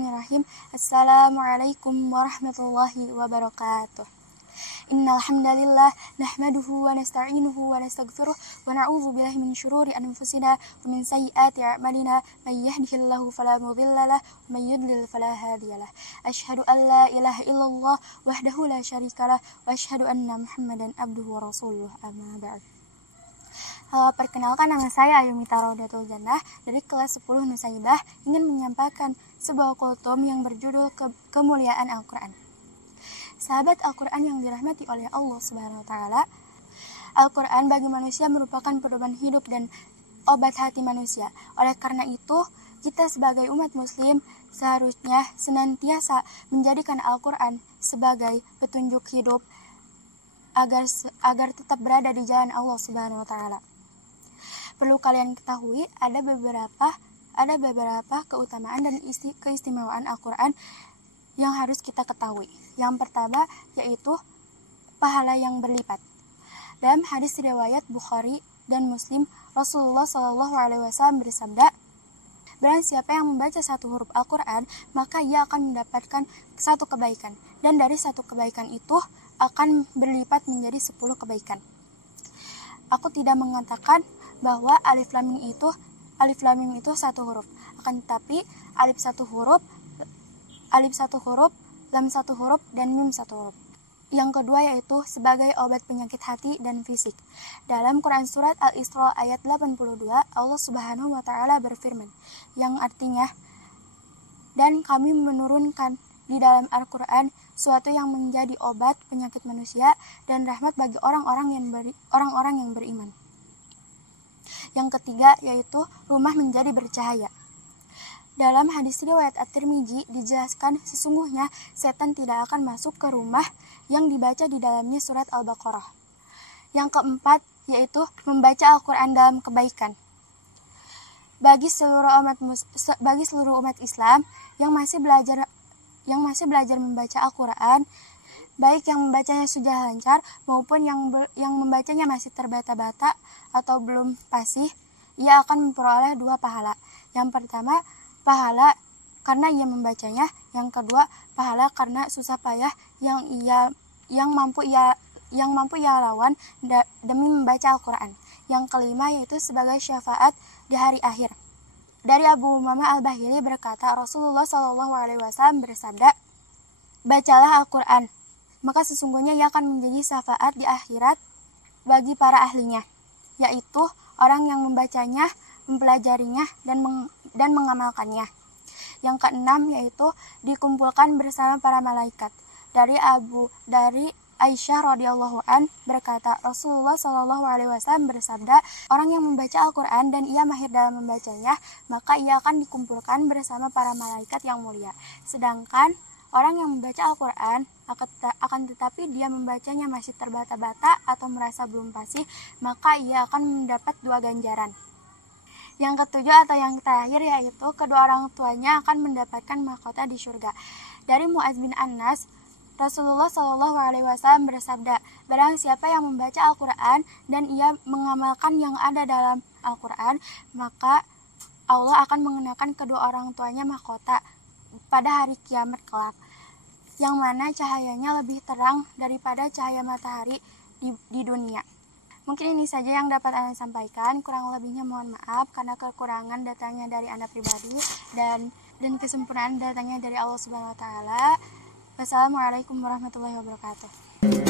Bismillahirrahmanirrahim. Assalamualaikum warahmatullahi wabarakatuh. Innal hamdalillah nahmaduhu wa nasta'inuhu wa nastaghfiruh wa na'udzu billahi min syururi anfusina wa min sayyiati a'malina may yahdihillahu fala mudhillalah wa may yudlil fala hadiyalah. Asyhadu an la ilaha illallah wahdahu la syarikalah wa asyhadu anna Muhammadan abduhu wa rasuluh. Amma ba'd. Perkenalkan, nama saya Ayumita Rodatul Jannah dari kelas 10 Nusaibah ingin menyampaikan sebuah kultum yang berjudul Kemuliaan Al-Quran. Sahabat Al-Quran yang dirahmati oleh Allah Subhanahu wa Ta'ala, Al-Quran bagi manusia merupakan pedoman hidup dan obat hati manusia. Oleh karena itu, kita sebagai umat muslim seharusnya senantiasa menjadikan Al-Quran sebagai petunjuk hidup agar tetap berada di jalan Allah Subhanahu wa Ta'ala. Perlu kalian ketahui ada beberapa keutamaan dan keistimewaan Al-Quran yang harus kita ketahui. Yang pertama yaitu pahala yang berlipat. Dalam hadis riwayat Bukhari dan Muslim, Rasulullah SAW bersabda, barang siapa yang membaca satu huruf Al-Quran, maka ia akan mendapatkan satu kebaikan, dan dari satu kebaikan itu akan berlipat menjadi 10 kebaikan. Aku tidak mengatakan bahwa alif lam mim itu satu huruf, akan tetapi alif satu huruf, lam satu huruf, dan mim satu huruf. Yang kedua yaitu sebagai obat penyakit hati dan fisik. Dalam Quran surat Al-Isra ayat 82, Allah Subhanahu wa Ta'ala berfirman, yang artinya, dan kami menurunkan di dalam Al-Quran suatu yang menjadi obat penyakit manusia dan rahmat bagi orang-orang yang beriman. Yang ketiga yaitu rumah menjadi bercahaya. Dalam hadis riwayat At-Tirmidzi dijelaskan sesungguhnya setan tidak akan masuk ke rumah yang dibaca di dalamnya surat Al-Baqarah. Yang keempat yaitu membaca Al-Quran dalam kebaikan. Bagi seluruh umat Islam yang masih belajar membaca Al-Quran, baik yang membacanya sudah lancar maupun yang membacanya masih terbata-bata atau belum fasih, ia akan memperoleh 2 pahala. Yang pertama, pahala karena ia membacanya. Yang kedua, pahala karena susah payah yang mampu ia lawan demi membaca Al-Quran. Yang kelima yaitu sebagai syafaat di hari akhir. Dari Abu Umamah Al-Bahili berkata, Rasulullah SAW bersabda, bacalah Al-Quran, maka sesungguhnya ia akan menjadi syafaat di akhirat bagi para ahlinya, yaitu orang yang membacanya, mempelajarinya, dan mengamalkannya. Yang keenam yaitu dikumpulkan bersama para malaikat. Dari Aisyah radhiyallahu an berkata, Rasulullah SAW bersabda, orang yang membaca Al-Quran dan ia mahir dalam membacanya, maka ia akan dikumpulkan bersama para malaikat yang mulia. Sedangkan orang yang membaca Al-Quran akan tetapi dia membacanya masih terbata-bata atau merasa belum fasih, maka ia akan mendapat 2 ganjaran. Yang ketujuh atau yang terakhir yaitu kedua orang tuanya akan mendapatkan mahkota di surga. Dari Mu'adz bin Anas, Rasulullah SAW bersabda, barang siapa yang membaca Al-Quran dan ia mengamalkan yang ada dalam Al-Quran, maka Allah akan mengenakan kedua orang tuanya mahkota pada hari kiamat kelak, yang mana cahayanya lebih terang daripada cahaya matahari di dunia. Mungkin ini saja yang dapat Anda sampaikan, kurang lebihnya mohon maaf karena kekurangan datangnya dari Anda pribadi dan kesempurnaan datangnya dari Allah Subhanahu wa Ta'ala. Wassalamualaikum warahmatullahi wabarakatuh.